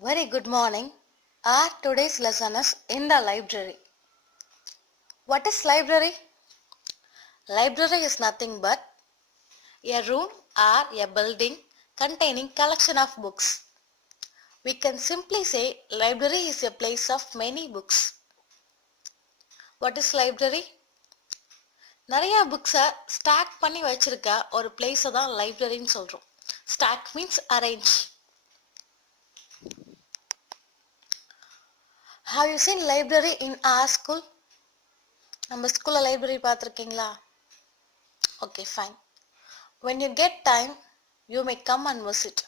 Very good morning. Our today's lesson is in the library. What is library? Library is nothing but a room or a building containing collection of books. We can simply say library is a place of many books. What is library? நிறைய புக்ஸை ஸ்டாக் பண்ணி வச்சிருக்க ஒரு பிளேஸை தான் லைப்ரரின்னு சொல்கிறோம். Stock means arrange. Have you seen library in our school? நம்ம ஸ்கூலில் லைப்ரரி பார்த்துருக்கீங்களா? Okay, fine. When you get time, you may come and visit.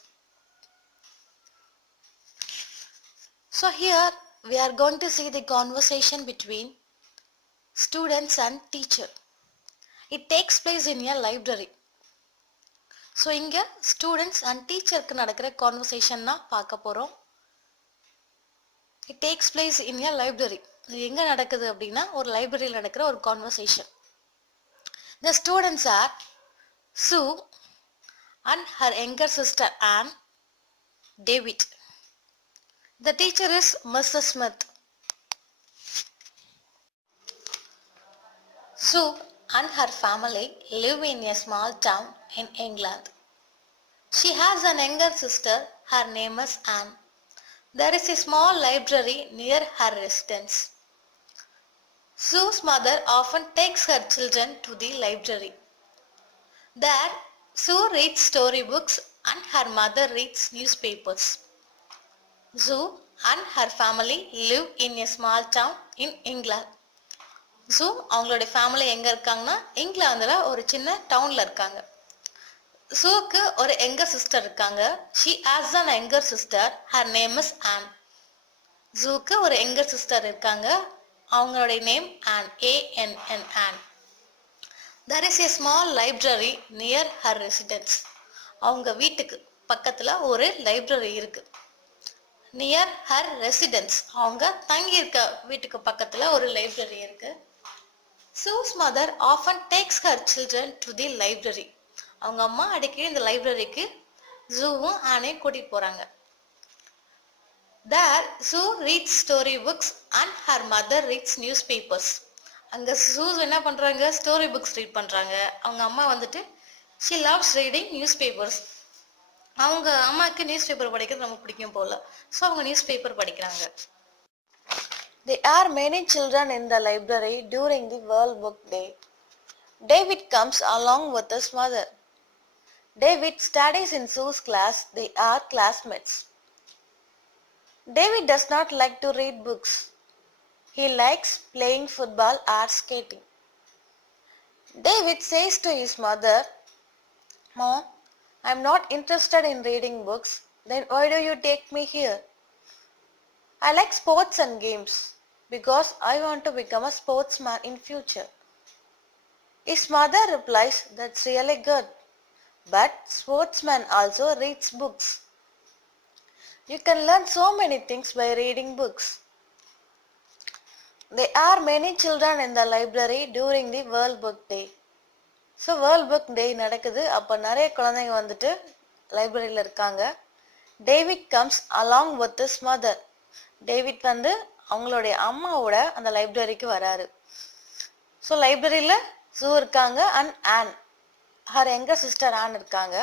So here we are going to see the conversation between students and teacher. It takes place in a library. So இங்க students and teacherக்கு நடக்கிற conversation தான் பார்க்க போறோம். It takes place in a library. இது எங்க நடக்குது அப்படின்னா ஒரு லைப்ரரியில் நடக்கிற ஒரு conversation. The students are Sue and her younger sister Anne, David. The teacher is Mrs. Smith. Sue and her family live in a small town in England. She has an younger sister, her name is Anne. There is a small library near her residence. Sue's mother often takes her children to the library. There, Sue reads storybooks and her mother reads newspapers. Sue and her family live in a small town in England. Sue அவங்களுடைய ஃபேமிலி எங்கே இருக்காங்கன்னா இங்கிலாந்தில் ஒரு சின்ன டவுனில் இருக்காங்க. சூக்கு ஒரு யங்கர் சிஸ்டர் இருக்காங்க. She has an younger sister. Her name is Anne. சூக்கு ஒரு யங்கர் சிஸ்டர் இருக்காங்க. அவங்களுடைய name Anne. A-N-N Anne. There is a small library near her residence. அவங்க வீட்டுக்கு பக்கத்தில் ஒரு லைப்ரரி இருக்கு. Near her residence. அவங்க தங்கி இருக்க வீட்டுக்கு பக்கத்தில் ஒரு லைப்ரரி இருக்கு. Sue's mother often takes her children to the library. அவங்க அம்மா அடிக்கடி இந்த லைப்ரரிக்கு ஜூவும் ஆனையும் கூட்டிட்டு போறாங்க. There, Sue reads story books and her mother reads newspapers. அங்க சூ என்ன பண்றாங்க? ஸ்டோரி புக்ஸ் ரீட் பண்றாங்க. அவங்க அம்மா வந்துட்டு she loves reading newspapers. அவங்க அம்மாக்கு நியூஸ் பேப்பர் படிக்கிறது ரொம்ப பிடிக்கும் போல. ஸோ அவங்க நியூஸ் பேப்பர் படிக்கிறாங்க. There are many children in the library during the World Book Day. David comes along with his mother. David studies in Sue's class. They are classmates. David does not like to read books. He likes playing football or skating. David says to his mother, "Mom, I am not interested in reading books. Then why do you take me here? I like sports and games because I want to become a sportsman in future." His mother replies, "That's really good. But sportsman also reads books. You can learn so many things by reading books." There are many children in the library during the World Book Day. So world book day நடக்குது. அப்போ நிறைய குழந்தைங்க வந்துட்டு லைப்ரரியில் இருக்காங்க. David comes along with his mother. David வந்து அவங்களுடைய அம்மாவோட அந்த லைப்ரரிக்கு வராரு. ஸோ லைப்ரரியில் ஜூ இருக்காங்க and on, her younger sister on இருக்காங்க.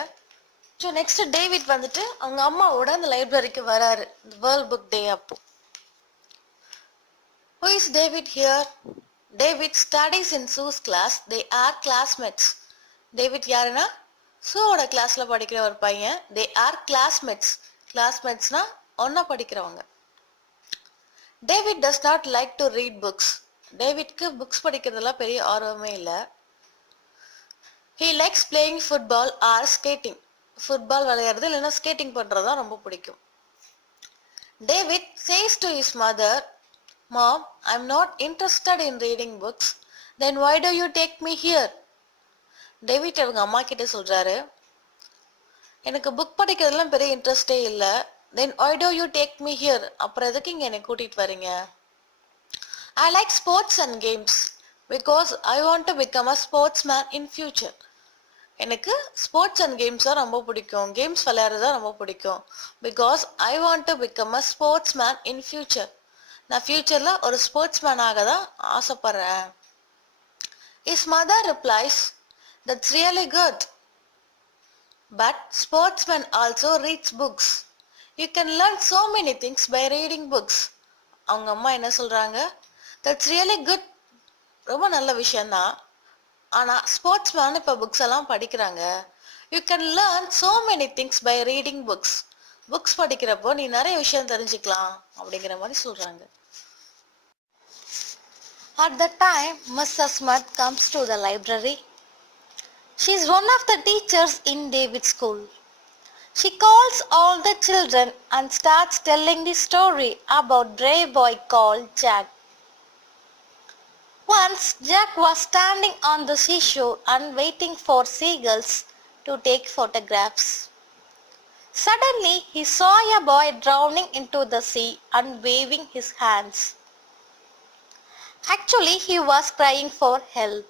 ஸோ நெக்ஸ்ட் டேவிட் வந்துட்டு அவங்க அம்மாவோட அந்த லைப்ரரிக்கு வராரு வேர்ல்ட் புக் டே அப்போ. Who is David here? David studies in Sue's class. They are classmates. David யாருன்னா சூவோட கிளாஸ்ல படிக்கிற ஒரு பையன். They are classmates. Classmatesனா ஒன்னா படிக்கிறவங்க. David does not like to read books. டேவிட்க்கு புக்ஸ் படிக்கிறதுலாம் பெரிய ஆர்வமே இல்லை. He likes playing football or skating. Football விளையாடுறது இல்லைன்னா ஸ்கேட்டிங் பண்ணுறது தான் ரொம்ப பிடிக்கும். David says to his mother, "Mom, I'm not interested in reading books. Then why do you take me here?" David அவங்க அம்மா கிட்ட சொல்றாரு, எனக்கு புக் படிக்கிறதுலாம் பெரிய இன்ட்ரெஸ்டே இல்லை. Then why do you take me here? அப்புறம் எதுக்கு இங்கே என்னை கூட்டிகிட்டு வரீங்க? I like sports and games because I want to become a sportsman in future. எனக்கு ஸ்போர்ட்ஸ் அண்ட் கேம்ஸ் தான் ரொம்ப பிடிக்கும், கேம்ஸ் விளையாடுறது தான் ரொம்ப பிடிக்கும். Because I want to become a sports man in future. நான் ஃபியூச்சரில் ஒரு ஸ்போர்ட்ஸ் மேன் ஆக தான் ஆசைப்படுறேன். His mother replies, "That's really good. But sportsmen also reads books. You can learn so many things by reading books." அவங்க அம்மா என்ன சொல்றாங்க? "That's really good." ரொம்ப நல்ல விஷயம்தான். ஆனால் ஸ்போர்ட்ஸ்மேன் இப்போ புக்ஸ் எல்லாம் படிக்கிறாங்க. You can learn so many things by reading books. Books படிக்கிறப்போ நீ நிறைய விஷயம் தெரிஞ்சுக்கலாம் அப்படிங்கிற மாதிரி சொல்றாங்க. At that time, Mrs. Smith comes to the library. She is one of the teachers in David's school. She calls all the children and starts telling the story about brave boy called Jack. Once Jack was standing on the seashore and waiting for seagulls to take photographs. Suddenly he saw a boy drowning into the sea and waving his hands. Actually, he was crying for help.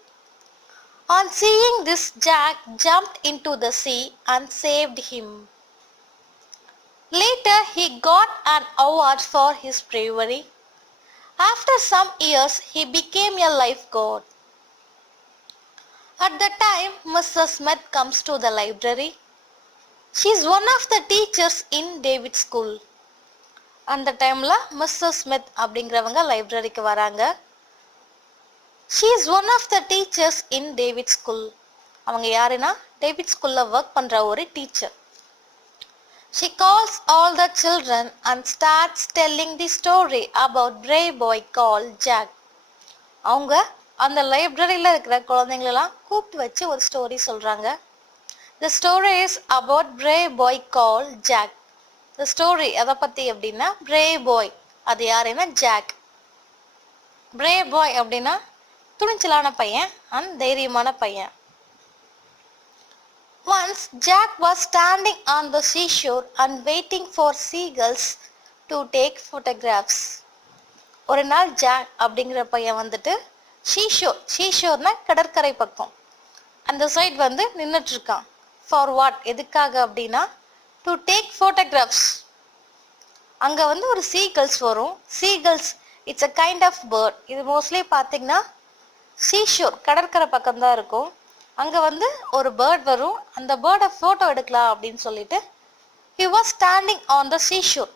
On seeing this, Jack jumped into the sea and saved him. Later, he got an award for his bravery. After some years, he became a lifeguard. At the time, Mrs. Smith comes to the library. She is one of the teachers in David's school. அந்த டைமில் Mrs Smith அப்படிங்கிறவங்க லைப்ரரிக்கு வராங்க. She is one of the teachers in David school. அவங்க யாருன்னா டேவிட் ஸ்கூலில் ஒர்க் பண்ணுற ஒரு teacher. She calls all the children and starts telling the story about brave boy called Jack. அவங்க அந்த லைப்ரரியில் இருக்கிற குழந்தைங்களெல்லாம் கூப்பிட்டு வச்சு ஒரு ஸ்டோரி சொல்கிறாங்க. The story is about brave boy called Jack. The story எதை பற்றி அப்படின்னா brave boy, அது யாருன்னா ஜாக். brave boy அப்படின்னா துணிச்சலான பையன் அண்ட் தைரியமான பையன். Once Jack was standing on the seashore and waiting for seagulls to take photographs. ஒரு நாள் ஜாக் அப்படிங்கிற பையன் வந்துட்டு ஷீஷோர்னா கடற்கரை பக்கம் அந்த சைட் வந்து நின்றுட்டு இருக்கான். ஃபார் வாட், எதுக்காக அப்படின்னா டு டேக் ஃபோட்டோகிராஃப்ஸ். அங்கே வந்து ஒரு சீகல்ஸ் வரும். Seagulls it's a kind of bird. இது மோஸ்ட்லி பார்த்தீங்கன்னா சீஷோர் கடற்கரை பக்கம்தான் இருக்கும். அங்கே வந்து ஒரு பேர்ட் வரும். அந்த பேர்டை ஃபோட்டோ எடுக்கலாம் அப்படின்னு சொல்லிட்டு he was standing on the seashore,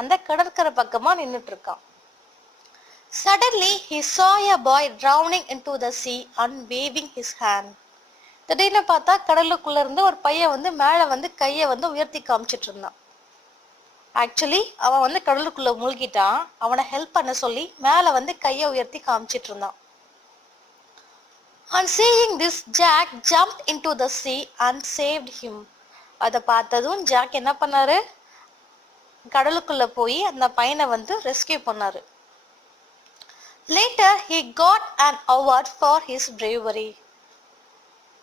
அந்த கடற்கரை பக்கமாக நின்றுட்டு இருக்கான். Suddenly he saw a boy drowning into the sea and waving his hand. திடீர்னு பார்த்தா கடலுக்குள்ள இருந்து ஒரு பையன் வந்து மேலே வந்து கையை வந்து உயர்த்தி காமிச்சிட்டு இருந்தான். ஆக்சுவலி அவன் வந்து கடலுக்குள்ள மூழ்கிட்டான். அவனை ஹெல்ப் பண்ண சொல்லி மேலே வந்து கையை உயர்த்தி காமிச்சிட்டு இருந்தான். On seeing this, Jack jumped into the sea and saved him. அதை பார்த்ததும் ஜாக் என்ன பண்ணாரு, கடலுக்குள்ள போய் அந்த பையனை வந்து ரெஸ்கியூ பண்ணாரு. Later he got an award for his bravery.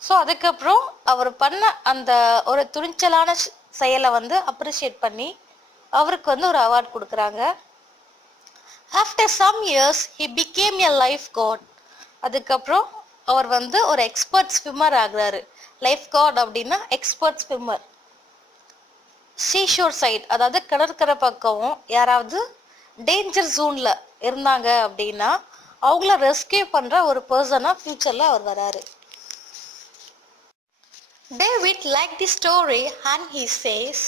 So அதுக்கப்புறம் அவர் பண்ண அந்த ஒரு துணிச்சலான செயலை வந்து அப்ரிஷியேட் பண்ணி அவருக்கு வந்து ஒரு அவார்ட் கொடுக்குறாங்க. After some years he became a lifeguard. அதுக்கப்புறம் அவர் வந்து ஒரு எக்ஸ்பர்ட் ஸ்விம்மர் ஆகுறாரு. லைஃப் கார்ட் அப்படின்னா எக்ஸ்பர்ட் ஸ்விம்மர். சீஷோர் சைட், அதாவது கடற்கரை பக்கம் யாராவது டேஞ்சர் ஜோன்ல இருந்தாங்க அப்படின்னா அவங்கள ரெஸ்கியூ பண்ற ஒரு பர்சனா ஃபியூச்சர்ல அவர் வராரு. David liked the story and he says,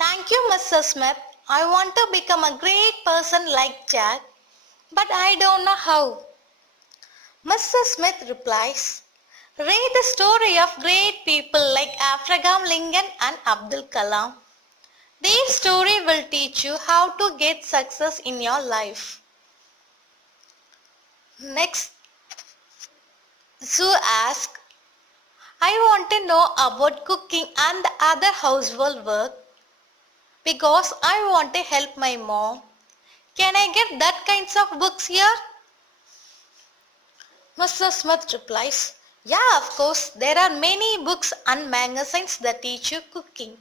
"Thank you, Mrs. Smith. I want to become a great person like Jack, but I don't know how." Mrs. Smith replies, "Read the story of great people like Abraham Lincoln and Abdul Kalam. Their story will teach you how to get success in your life." Next, Sue asks, "I want to know about cooking and the other household work because I want to help my mom. Can I get that kinds of books here?" Mr. Smith replies, "Yeah, of course. There are many books and magazines that teach you cooking.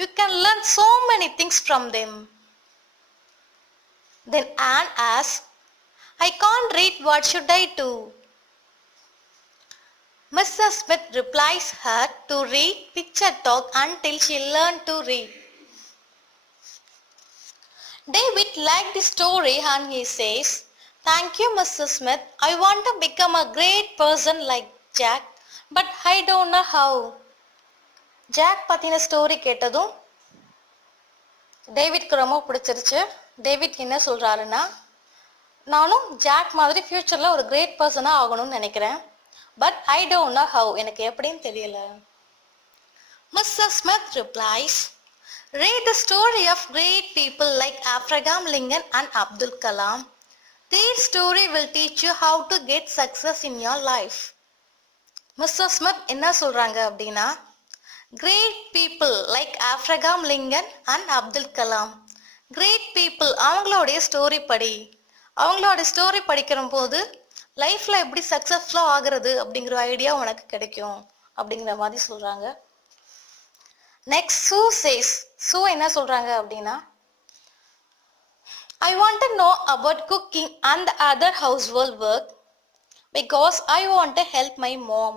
You can learn so many things from them." Then Anne asks, "I can't read. What should I do?" Mrs. Smith replies her to read picture talk until she learned to read. David liked the story and he says, "Thank you, Mrs. Smith. I want to become a great person like Jack, but I don't know how." Jack பற்றின story கேட்டதும் டேவிட்க்கு ரொம்ப பிடிச்சிருச்சு. டேவிட் என்ன சொல்கிறாருன்னா, நானும் ஜாக் மாதிரி ஃப்யூச்சரில் ஒரு கிரேட் பர்சனாக ஆகணும்னு நினைக்கிறேன், but I don't know how, எனக்கு எப்படின்னு தெரியல. Mrs. Smith replies, "Read the story of great people like Abraham Lincoln and Abdul Kalam. Their story will teach you how to get success in your life." Mrs. Smith என்ன சொல்கிறாங்க அப்படின்னா, great people like Abraham Lincoln and Abdul Kalam, great people அவங்களுடைய story படி, அவங்களோட ஸ்டோரி படிக்கிற போது லைஃப்பில் எப்படி சக்ஸஸ்ஃபுல்லாக ஆகிறது அப்படிங்கிற ஐடியா உனக்கு கிடைக்கும் அப்படிங்கிற மாதிரி சொல்கிறாங்க. நெக்ஸ்ட் சூ சேஸ், சூ என்ன சொல்கிறாங்க அப்படின்னா, "I want to know about cooking and the other household work because I want to help my mom.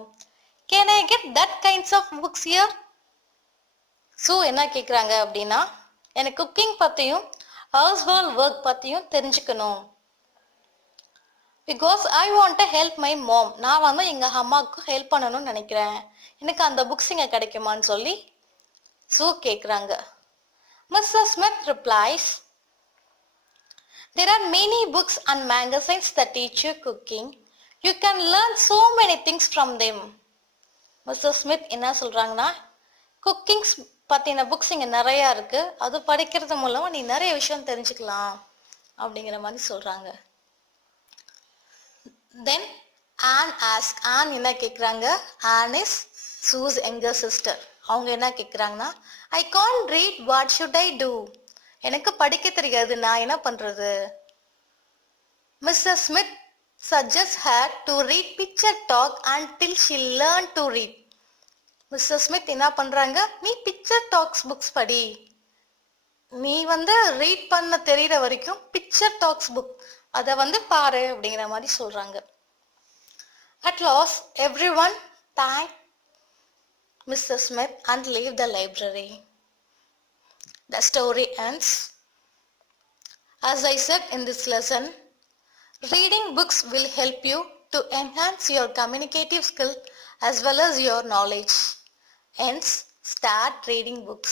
Can I get that kinds of books here?" So என்ன கேட்குறாங்க அப்படின்னா, எனக்கு குக்கிங் பற்றியும் ஹவுஸ் ஹோல்ட் ஒர்க் பற்றியும் தெரிஞ்சுக்கணும். Because I want to help my mom, நான் வந்து எங்கள் அம்மாவுக்கு ஹெல்ப் பண்ணணும்னு நினைக்கிறேன், எனக்கு அந்த புக்ஸ் இங்கே கிடைக்குமான்னு சொல்லி ஸோ கேட்குறாங்க. Mrs. Smith replies, "There are many books and magazines that teach you cooking. You can learn so many things from them." Mrs. Smith என்ன சொல்கிறாங்கன்னா, குக்கிங்ஸ் பற்றின புக்ஸ் இங்கே நிறையா இருக்குது, அது படிக்கிறது மூலமாக நீ நிறைய விஷயம் தெரிஞ்சுக்கலாம் அப்படிங்கிற மாதிரி சொல்கிறாங்க. தென் ஆன் ஆஸ்க், ஆன் என்ன கேட்குறாங்க, Ann is Sue's younger sister. அவங்க என்ன கேட்குறாங்கன்னா, "I can't read, what should I do?" எனக்கு படிக்க தெரியாது, நான் என்ன பண்ணுறது? Mrs. Smith suggests her to read picture talk until she learned to read. Mrs Smith என்ன பண்ணுறாங்க, நீ பிக்சர் டாக்ஸ் புக்ஸ் படி, நீ வந்து ரீட் பண்ண தெரிகிற வரைக்கும் பிக்சர் டாக்ஸ் புக் அதை வந்து பாரு அப்படிங்கிற மாதிரி சொல்கிறாங்க. At last, everyone thanked Mrs. Smith and leave the library. The story ends. As I said in this lesson, reading books will help you to enhance your communicative skill as well as your knowledge. Hence, start reading books.